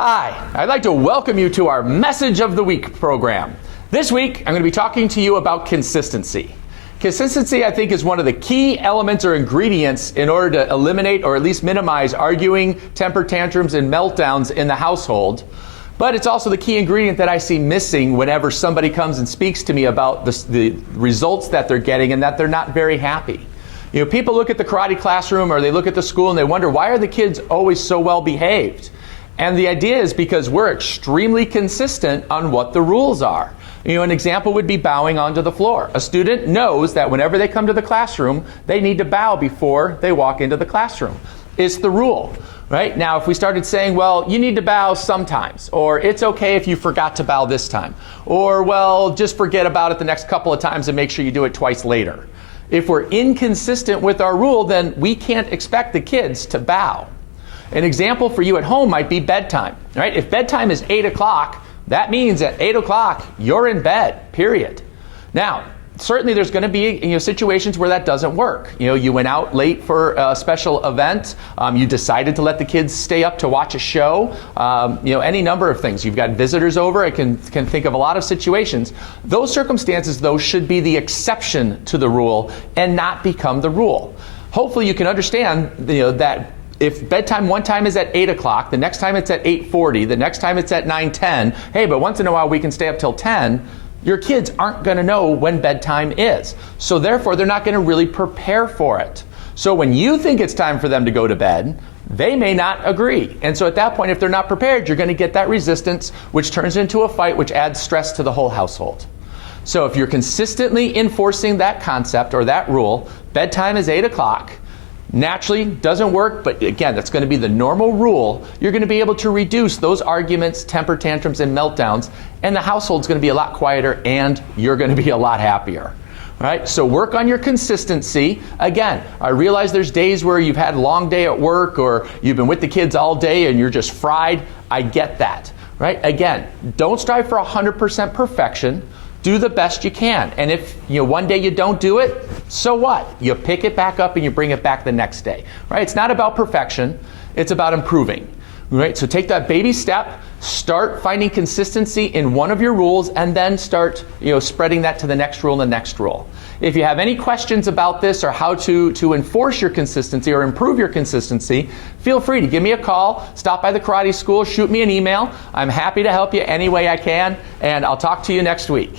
Hi, I'd like to welcome you to our Message of the Week program. This week, I'm going to be talking to you about consistency. Consistency, I think, is one of the key elements or ingredients in order to eliminate or at least minimize arguing, temper tantrums, and meltdowns in the household. But it's also the key ingredient that I see missing whenever somebody comes and speaks to me about the results that they're getting and that they're not very happy. You know, people look at the karate classroom or they look at the school and they wonder, why are the kids always so well behaved? And the idea is because we're extremely consistent on what the rules are. You know, an example would be bowing onto the floor. A student knows that whenever they come to the classroom, they need to bow before they walk into the classroom. It's the rule, right? Now, if we started saying, well, you need to bow sometimes, or it's okay if you forgot to bow this time, or, well, just forget about it the next couple of times and make sure you do it twice later. If we're inconsistent with our rule, then we can't expect the kids to bow. An example for you at home might be bedtime, right? If bedtime is 8 o'clock, that means at 8 o'clock, you're in bed, period. Now, certainly there's going to be situations where that doesn't work. You went out late for a special event, you decided to let the kids stay up to watch a show, any number of things. You've got visitors over, I can think of a lot of situations. Those circumstances, though, should be the exception to the rule and not become the rule. Hopefully you can understand that if bedtime one time is at 8 o'clock, the next time it's at 8:40, the next time it's at 9:10, hey, but once in a while we can stay up till 10, your kids aren't going to know when bedtime is. So therefore, they're not going to really prepare for it. So when you think it's time for them to go to bed, they may not agree. And so at that point, if they're not prepared, you're going to get that resistance, which turns into a fight, which adds stress to the whole household. So if you're consistently enforcing that concept or that rule, bedtime is 8 o'clock, naturally doesn't work, but again, that's going to be the normal rule. You're going to be able to reduce those arguments, temper tantrums, and meltdowns, and the household's going to be a lot quieter and you're going to be a lot happier. Right? So work on your consistency. Again, I realize there's days where you've had a long day at work or you've been with the kids all day and you're just fried. I get that. Right? Again, don't strive for 100% perfection. Do the best you can. And if one day you don't do it, so what? You pick it back up and you bring it back the next day. Right? It's not about perfection. It's about improving. Right? So take that baby step, start finding consistency in one of your rules, and then start spreading that to the next rule and the next rule. If you have any questions about this or how to enforce your consistency or improve your consistency, feel free to give me a call, stop by the karate school, shoot me an email. I'm happy to help you any way I can, and I'll talk to you next week.